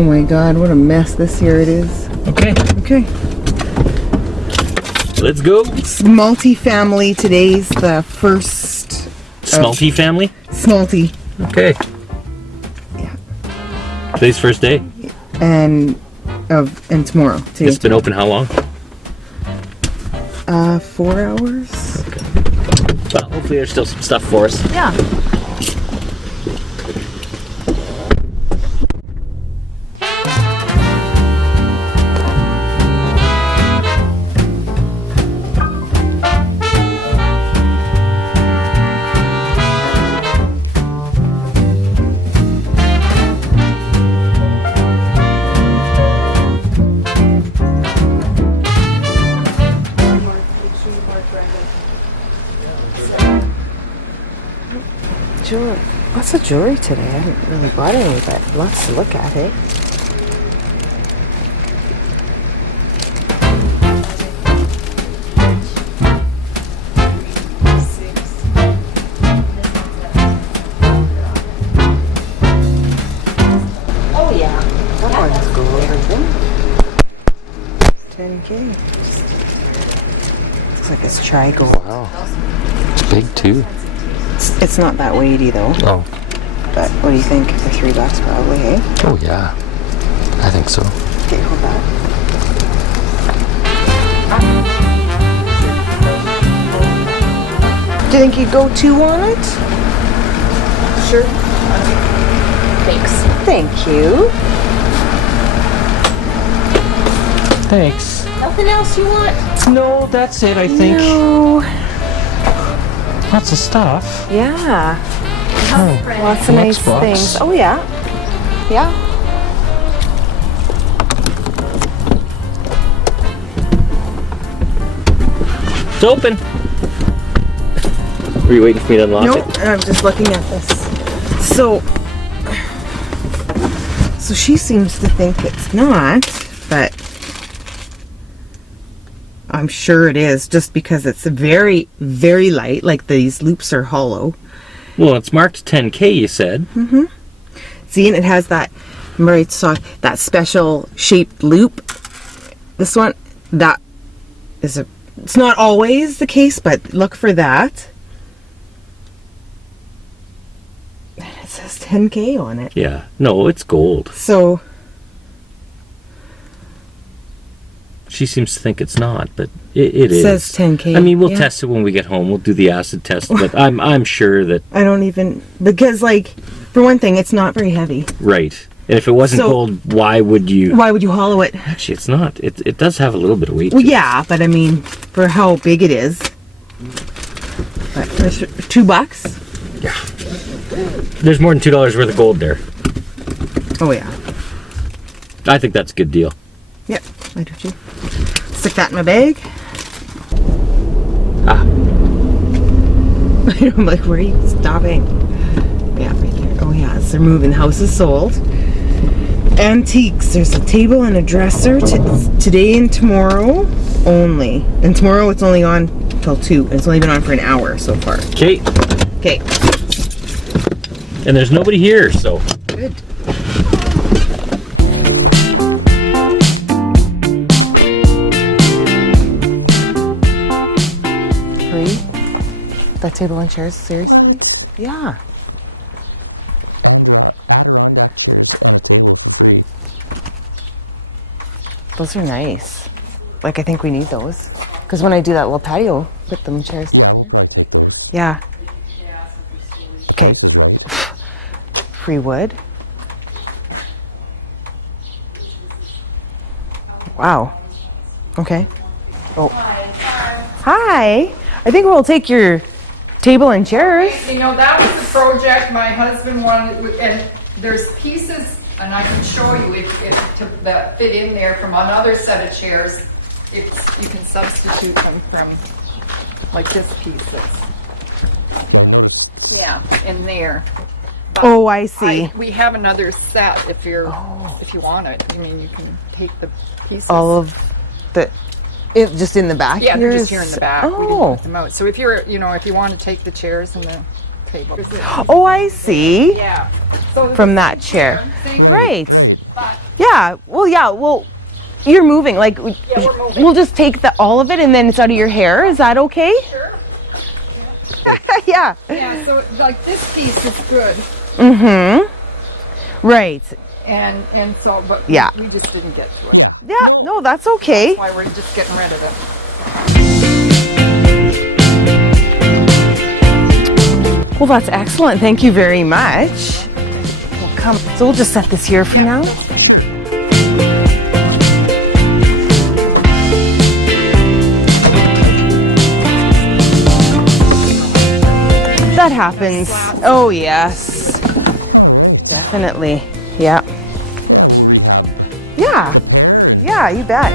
Oh my God, what a mess this year it is. Okay. Okay. Let's go. Multi-family. Today's the first. Smelty family? Smalty. Okay. Yeah. Today's first day. And tomorrow. Today. It's been open how long? 4 hours. Okay. Well, hopefully there's still some stuff for us. Yeah. Jewelry. Lots of jewelry today. I haven't really bought any, but lots to look at, eh? Oh yeah. That one's gold, I think. 10K. Looks like it's tri-gold. Wow. Big too. It's not that weighty though. Oh. But what do you think? For $3 probably, eh? Oh yeah. I think so. Okay, hold on. Do you think you'd go 2 on it? Sure. Thanks. Thank you. Thanks. Nothing else you want? No, that's it, I think. No. Lots of stuff. Yeah. Oh, Lots of nice Xbox. things. Oh yeah. Yeah. It's open. Were you waiting for me to unlock Nope, it? I'm just looking at this. So she seems to think it's not, but I'm sure it is just because it's very, very light. Like these loops are hollow. Well, it's marked 10K, you said. Mm-hmm. See, and it has that, remember I saw that special shaped loop. This one, that is it's not always the case, but look for that. It says 10K on it. Yeah. No, it's gold. So She seems to think it's not, but it is. says 10K. I mean, we'll yeah. test it when we get home. We'll do the acid test, but I'm sure that. I don't even, because like, for one thing, it's not very heavy. Right. And if it wasn't gold, why would you? Why would you hollow it? Actually, it's not. It does have a little bit of weight. Well, to it. yeah, but I mean, for how big it is. But for $2? Yeah. There's more than $2 worth of gold there. Oh yeah. I think that's a good deal. Yep, I do too. Stick that in my bag. Ah. I'm like, where are you stopping? Yeah, right there. Oh yeah, so they're moving. House is sold. Antiques. There's a table and a dresser today and tomorrow only. And tomorrow it's only on till 2. And it's only been on for an hour so far. Okay. Okay. And there's nobody here, so. Good. Free? That table and chairs? Seriously? Yeah. Those are nice. Like, I think we need those. Because when I do that little patio, put them chairs together. Yeah. Okay. Free wood. Wow. Okay. Oh. Hi. I think we'll take your table and chairs. You know, that was the project my husband wanted, and there's pieces, and I can show you that fit in there from another set of chairs. You can substitute them from, like this piece that's, yeah, in there. But Oh, I see. we have another set if you want it. I mean, you can take the pieces. All of the, just in the back. Yeah, they're just here in the back. We didn't Oh. put them out. So if you're, if you want to take the chairs and the table. Oh, I see. Yeah. So From that chair. See? Right. Yeah, well, you're moving. Like, we're moving. we'll just take all of it and then it's out of your hair. Is that okay? Sure. Yeah. Yeah, so like this piece is good. Right. And so, but Yeah. we just didn't get to it. Yeah, no, that's okay. That's why we're just getting rid of it. Well, that's excellent. Thank you very much. Well, come. So we'll just set this here for now. That happens. Oh, yes. Definitely. Yeah. Yeah. Yeah, you bet.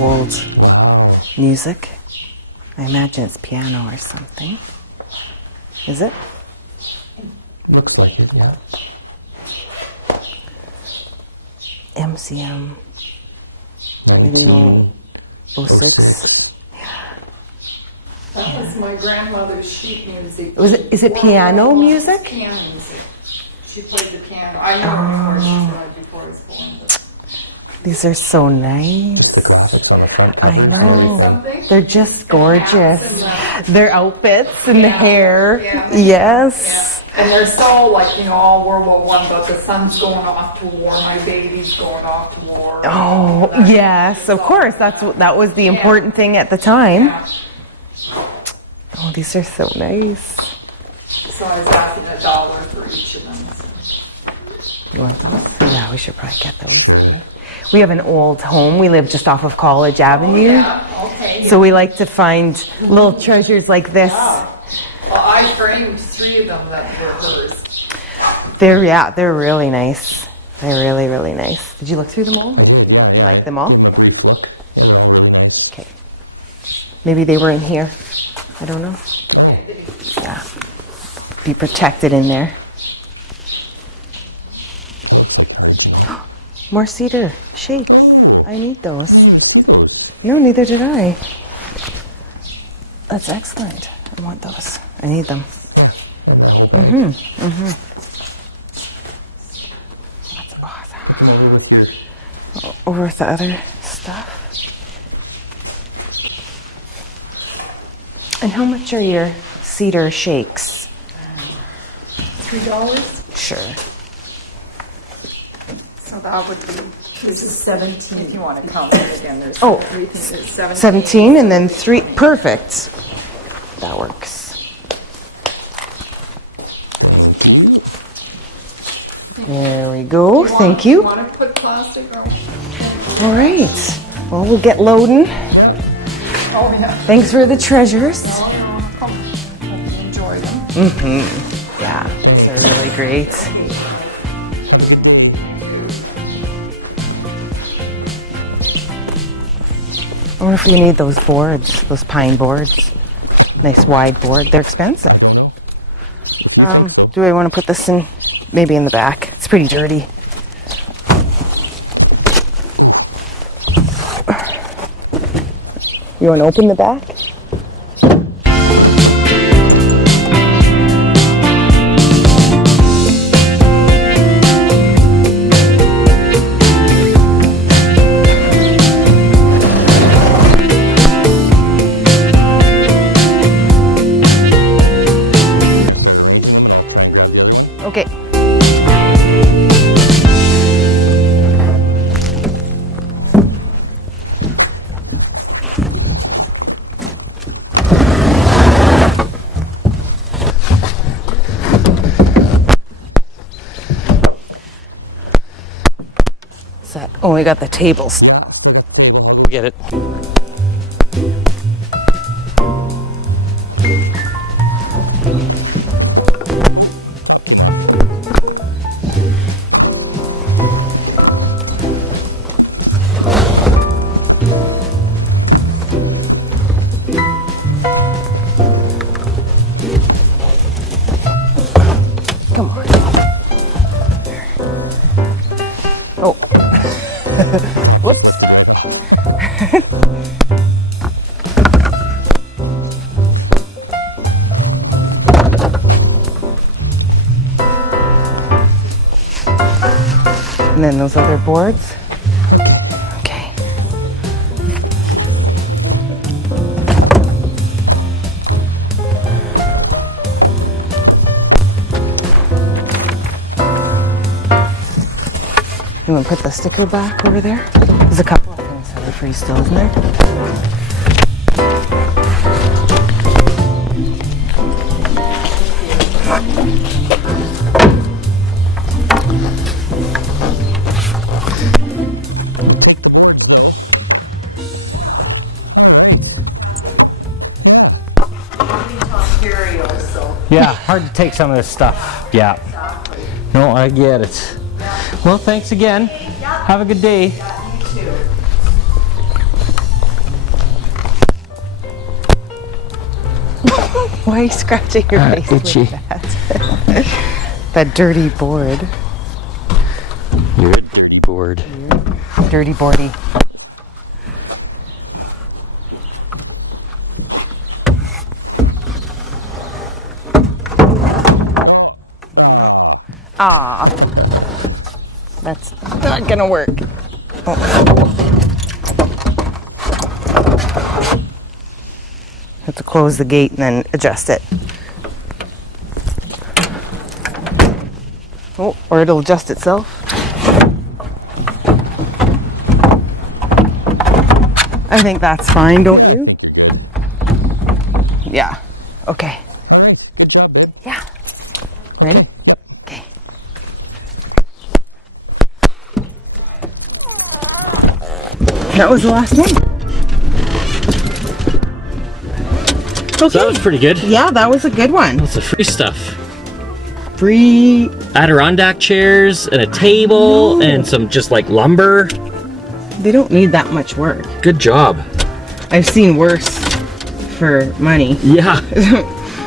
Old music. I imagine it's piano or something. Is it? Looks like it, yeah. MCM. 06. 06. That was my grandmother's sheet music. Is it piano music? Piano music. She played the piano. I know before she died, before I was born. But These are so nice. Just the graphics on the front cover. I know. something. They're just gorgeous. and Their outfits and the Yeah. hair. Yeah. Yes. Yeah. And they're so like, all World War One, but the son's going off to war, my baby's going off to war. Oh, That- yes, of so, course. That was the important thing at the time. Yeah. Oh, these are so nice. So I was asking $1 for each of them. You want those? Yeah, we should probably get those. We have an old home. We live just off of College Avenue. Yeah, okay. So we like to find little treasures like this. Well, I framed 3 of them that were hers. They're really nice. They're really, really nice. Did you look through them all? You like them all? A brief look. Yeah, they're all really nice. Okay. Maybe they were in here. I don't know. Yeah. Be protected in there. More cedar shakes. I need those. No, neither did I. That's excellent. I want those. I need them. Yeah. And that whole That's awesome. over with your Over with the other stuff. And how much are your cedar shakes? $3? Sure. So that would be, this is 17. If you want to count it again, there's Oh, 3 things. There's 17. 17 and then 3. Perfect. That works. There we go. Thank you. Want to put plastic or? All right. Well, we'll get loading. Oh, yeah. Thanks for the treasures. Oh, no, come. Hope you enjoy them. Yeah, these are really great. I wonder if you need those boards, those pine boards. Nice wide board. They're expensive. Do I want to put this in? Maybe in the back. It's pretty dirty. You want to open the back? Okay. Set. Oh, we got the tables. Get it. Come on. Oh. then those other boards. Okay. You want to put the sticker back over there? There's a couple of things that are free still, isn't there? Yeah, hard to take some of this stuff. Yeah. No, I get it. Well, thanks again. Have a good day. Why are you scratching your face itchy. with that? That dirty board. You're a dirty board. Dirty boardy. Ah, that's not gonna work. Oh. Have to close the gate and then adjust it. Oh, or it'll adjust itself. I think that's fine, don't you? Yeah. Okay. Good job, babe. Yeah. Ready? Okay. That was the last one. Okay. So that was pretty good. Yeah, that was a good one. Lots of free stuff. Free. Adirondack chairs and a table and some just like lumber. They don't need that much work. Good job. I've seen worse for money. Yeah.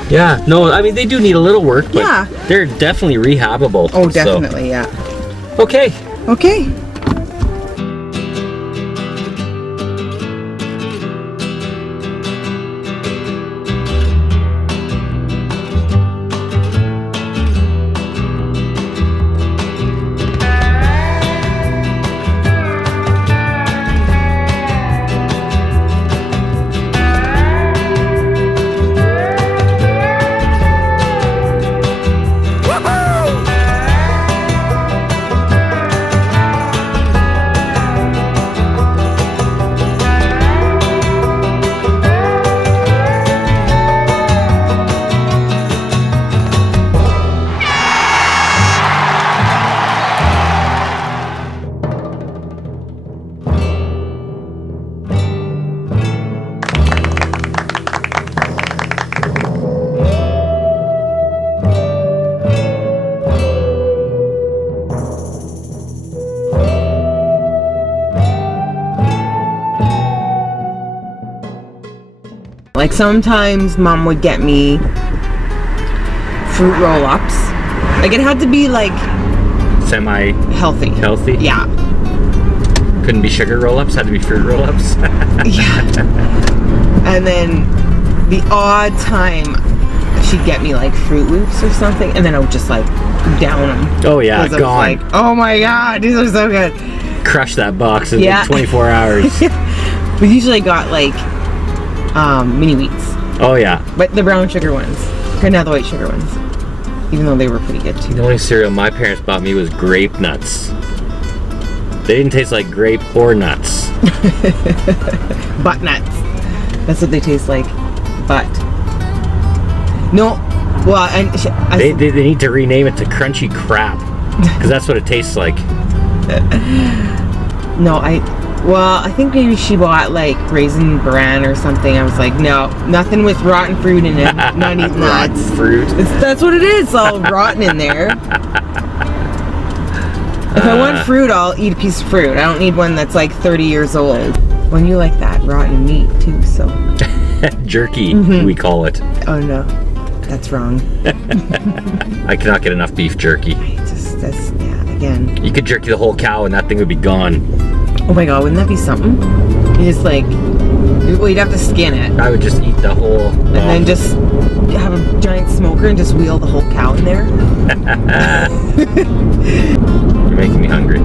Yeah. No, I mean, they do need a little work, but Yeah. they're definitely rehabable. Oh, definitely, yeah. So, okay. Okay. Like sometimes mom would get me fruit roll-ups. Like it had to be like Semi healthy. healthy. Yeah. Couldn't be sugar roll-ups, had to be fruit roll-ups. Yeah. And then the odd time she'd get me like Fruit Loops or something, and then I would just like down them. Oh yeah, gone. Like, oh my god, these are so good. Crush that box in Yeah. like 24 hours. We usually got like mini wheats, Oh yeah. but the brown sugar ones, not the white sugar ones, even though they were pretty good too. The only cereal my parents bought me was grape nuts. They didn't taste like grape or nuts. Butt nuts. That's what they taste like. But no, well, and They need to rename it to Crunchy Crap, because that's what it tastes like. no, I think maybe she bought like Raisin Bran or something. I was like, no, nothing with rotten fruit in it. Not eating Rotten nuts. fruit. That's what it is. It's all rotten in there. If I want fruit, I'll eat a piece of fruit. I don't need one that's like 30 years old. When you like that rotten meat too, so. Jerky, we call it. Oh no, that's wrong. I cannot get enough beef jerky. Again. You could jerky the whole cow and that thing would be gone. Oh my god, wouldn't that be something? You just like, well, you'd have to skin it. I would just eat the whole. And then just have a giant smoker and just wheel the whole cow in there. You making me hungry.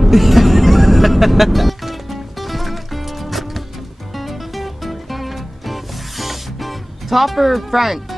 Top or front?